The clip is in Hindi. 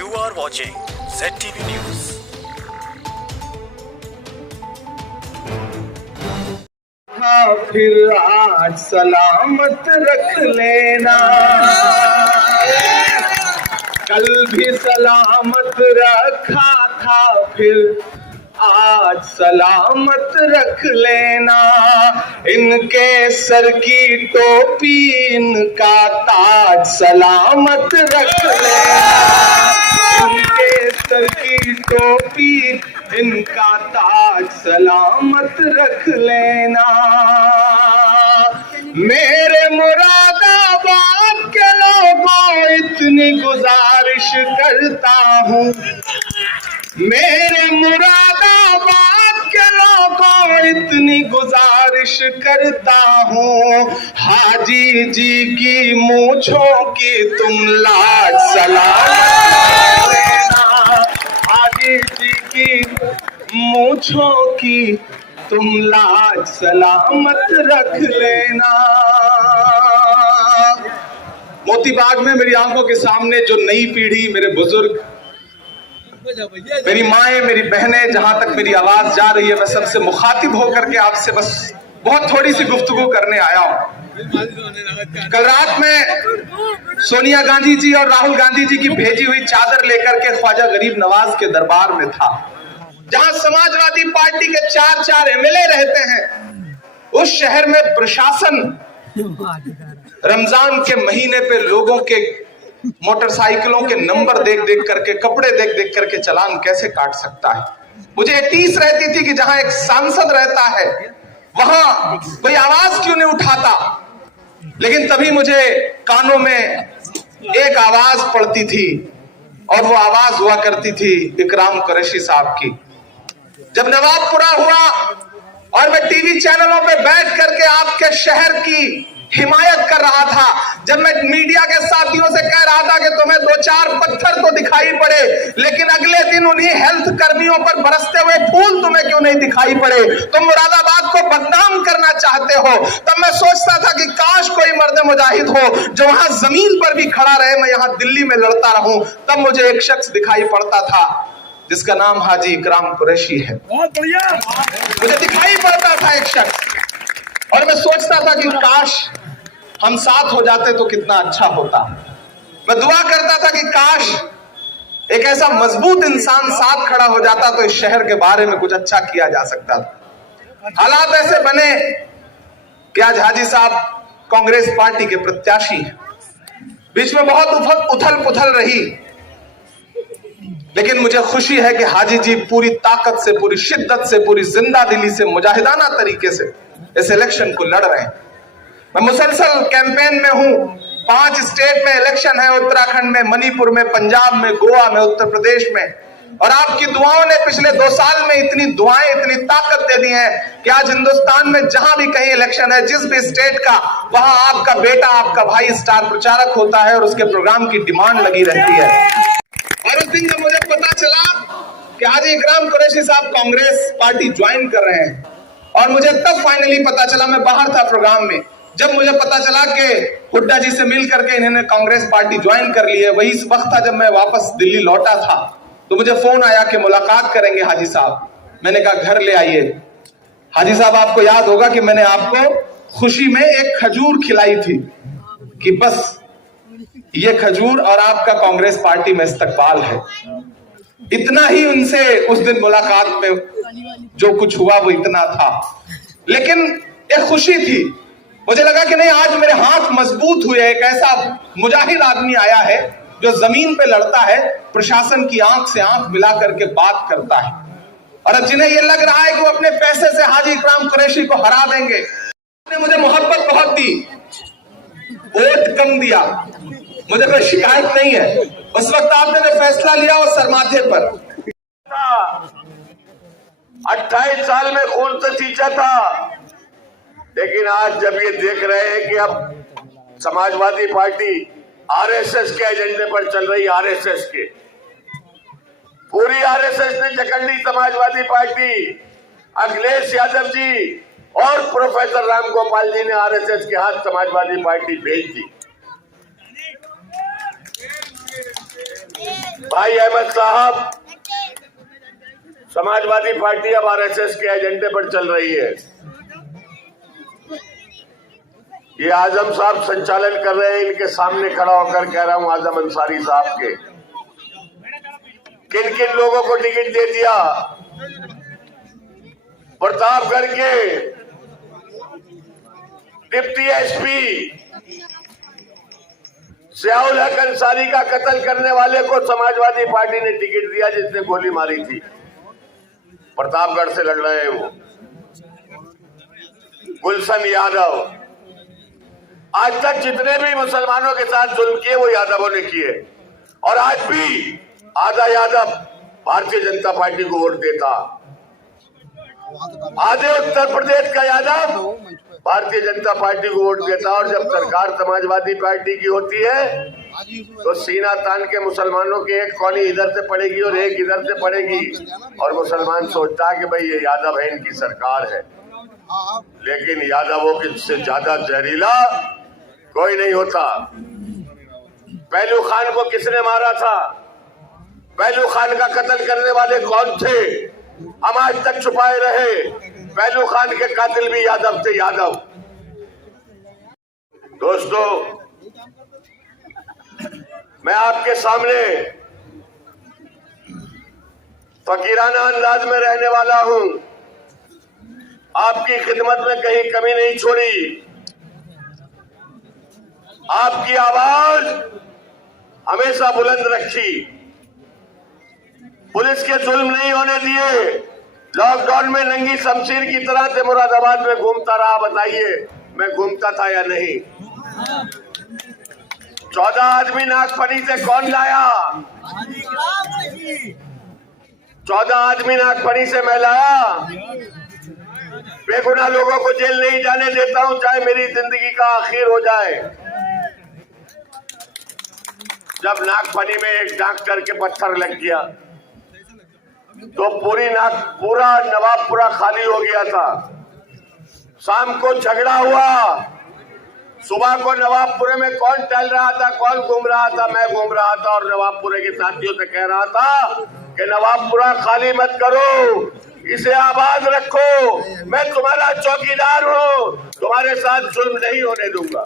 You are watching ZTV News. हाँ फिर आज सलामत रख लेना, कल भी सलामत रखा था फिर आज सलामत रख लेना। इनके सर की टोपी इनका ताज सलामत रख लेना, इनके सर की टोपी इनका ताज सलामत रख लेना। मेरे मुरादाबाद के लोगों इतनी गुजारिश करता हूँ, मेरे मुरादाबाद के लोगों इतनी गुजारिश करता हूँ, हाजी जी की मूंछों की तुम लाज सलामत लेना, हाजी जी की मूंछों की तुम लाज सलामत रख लेना। मोतीबाग में मेरी आंखों के सामने जो नई पीढ़ी, मेरे बुजुर्ग, मेरी माएं, मेरी बहनें, जहां तक मेरी आवाज जा रही है, मैं सबसे मुखातिब होकर के आपसे बस बहुत थोड़ी सी गुफ्तगू करने आया हूं। कल रात में सोनिया गांधी जी और राहुल गांधी जी की भेजी हुई चादर लेकर के ख्वाजा गरीब नवाज के दरबार में था, जहां समाजवादी पार्टी के 4 एमएलए रहते हैं। उस शहर में प्रशासन रमजान के महीने पे लोगों के मोटरसाइकिलों के नंबर देख देख करके, कपड़े देख देख करके चालान कैसे काट सकता है। मुझे टीस रहती थी कि जहां एक सांसद रहता है वहां कोई आवाज क्यों नहीं उठाता, लेकिन तभी मुझे कानों में एक आवाज पड़ती थी और वो आवाज हुआ करती थी इकराम कुरैशी साहब की। जब नवाबपुरा हुआ और मैं टीवी चैनलों पे बैठ करके आपके शहर की हिमायत कर रहा था, जब मैं मीडिया के साथियों से कह रहा था कि तुम्हें 2-4 पत्थर तो दिखाई पड़े, लेकिन अगले दिन उन्हीं हेल्थ कर्मियों पर बरसते हुए फूल तुम्हें क्यों नहीं दिखाई पड़े? तुम मुरादाबाद को बदनाम करना चाहते हो। तब मैं सोचता था कि काश कोई मर्द मुजाहिद हो जो वहां जमीन पर भी खड़ा रहे, मैं यहां दिल्ली में लड़ता रहूं। तब मुझे एक शख्स दिखाई पड़ता था जिसका नाम हाजी इकराम कुरैशी है। मुझे दिखाई पड़ता था एक शख्स और मैं सोचता था कि काश हम साथ हो जाते तो कितना अच्छा होता। मैं दुआ करता था कि काश एक ऐसा मजबूत इंसान साथ खड़ा हो जाता तो इस शहर के बारे में कुछ अच्छा किया जा सकता था। हालात ऐसे बने कि आज हाजी साहब कांग्रेस पार्टी के प्रत्याशी हैं। बीच में बहुत उथल पुथल रही, लेकिन मुझे खुशी है कि हाजी जी पूरी ताकत से, पूरी शिद्दत से, पूरी जिंदा दिली से, मुजाहिदाना तरीके से इस इलेक्शन को लड़ रहे हैं। मैं मुसलसल कैंपेन में हूं। 5 स्टेट में इलेक्शन है, उत्तराखंड में, मणिपुर में, पंजाब में, गोवा में, उत्तर प्रदेश में, और आपकी दुआओं ने पिछले 2 साल में इतनी दुआएं, इतनी ताकत दे दी है कि आज हिंदुस्तान में जहां भी कहीं इलेक्शन है, जिस भी स्टेट का, वहां आपका बेटा, आपका भाई स्टार प्रचारक होता है और उसके प्रोग्राम की डिमांड लगी रहती है। और उस दिन जब मुझे पता चला कि हाजी इकराम कुरैशी साहब कांग्रेस पार्टी ज्वाइन कर रहे हैं, और मुझे तब फाइनली पता चला, मैं बाहर था प्रोग्राम में, जब मुझे पता चला कि हुड्डा जी से मिल करके इन्होंने कांग्रेस पार्टी ज्वाइन कर ली है, वही इस वक्त था जब मैं वापस दिल्ली लौटा था, तो मुझे फोन आया कि मुलाकात करेंगे हाजी साहब। मैंने कहा घर ले आइए। हाजी साहब, आपको याद होगा कि मैंने आपको खुशी में एक खजूर खिलाई थी कि बस ये खजूर और आपका कांग्रेस पार्टी में इस्तकबाल है। इतना ही उनसे उस दिन मुलाकात में जो कुछ हुआ वो इतना था, लेकिन एक खुशी थी। मुझे लगा कि नहीं, आज मेरे हाथ मजबूत हुए, एक ऐसा मुजाहिद आदमी आया है जो जमीन पे लड़ता है, प्रशासन की आंख से आंख मिला करके बात करता है, और जिन्हें ये लग रहा है कि वो अपने पैसे से हाजी इकराम कुरैशी को हरा देंगे। आपने मुझे मोहब्बत बहुत दी, वोट कम दिया, मुझे कोई शिकायत नहीं है। उस वक्त आपने जो फैसला लिया वो सरमाथे पर 28 साल में खून से सींचा था, लेकिन आज जब ये देख रहे हैं कि अब समाजवादी पार्टी आरएसएस के एजेंडे पर चल रही, आरएसएस के, पूरी आरएसएस ने जकड़ ली समाजवादी पार्टी। अखिलेश यादव जी और प्रोफेसर राम गोपाल जी ने आरएसएस के हाथ समाजवादी पार्टी भेज दी। भाई अहमद साहब, समाजवादी पार्टी अब आरएसएस के एजेंडे पर चल रही है। ये आजम साहब संचालन कर रहे हैं, इनके सामने खड़ा होकर कह रहा हूं आजम अंसारी साहब के किन किन लोगों को टिकट दे दिया। प्रतापगढ़ के डिप्टी एसपी सियाउल हक अंसारी का कत्ल करने वाले को समाजवादी पार्टी ने टिकट दिया, जिसने गोली मारी थी। प्रतापगढ़ से लड़ रहे हैं वो। गुलशन यादव, आज तक जितने भी मुसलमानों के साथ जुल्म किए वो यादवों ने किए, और आज भी आधा यादव भारतीय जनता पार्टी को वोट देता। आधे उत्तर प्रदेश का यादव भारतीय जनता पार्टी को वोट देता, और जब सरकार समाजवादी पार्टी की होती है तो सीना तान के मुसलमानों की एक कौनी इधर से पड़ेगी और एक इधर से पड़ेगी, और मुसलमान सोचता है कि भाई ये यादव है, इनकी सरकार है। लेकिन यादवों के से ज्यादा जहरीला कोई नहीं होता। पहलू खान को किसने मारा था? पहलू खान का कत्ल करने वाले कौन थे? हम आज तक छुपाए रहे। पहलू खान के कातिल भी यादव थे, यादव। दोस्तों, मैं आपके सामने फकीराना अंदाज में रहने वाला हूं। आपकी खिदमत में कहीं कमी नहीं छोड़ी। आपकी आवाज हमेशा बुलंद रखी। पुलिस के जुल्म नहीं होने दिए। लॉकडाउन में नंगी शमशीर की तरह से मुरादाबाद में घूमता रहा। बताइए मैं घूमता था या नहीं? 14 आदमी नागफनी से कौन लाया? 14 आदमी नागफनी से मैं लाया। बेगुनाह लोगों को जेल नहीं जाने देता हूं, चाहे मेरी जिंदगी का आखिर हो जाए। जब नागफनी में एक डॉक्टर के पत्थर लग गया तो पूरा नवाबपुरा खाली हो गया था। शाम को झगड़ा हुआ। सुबह को नवाबपुरे में कौन टहल रहा था, कौन घूम रहा था? मैं घूम रहा था, और नवाबपुरे के साथियों से कह रहा था कि नवाबपुरा खाली मत करो, इसे आबाद रखो। मैं तुम्हारा चौकीदार हूं, तुम्हारे साथ जुल्म नहीं होने दूंगा।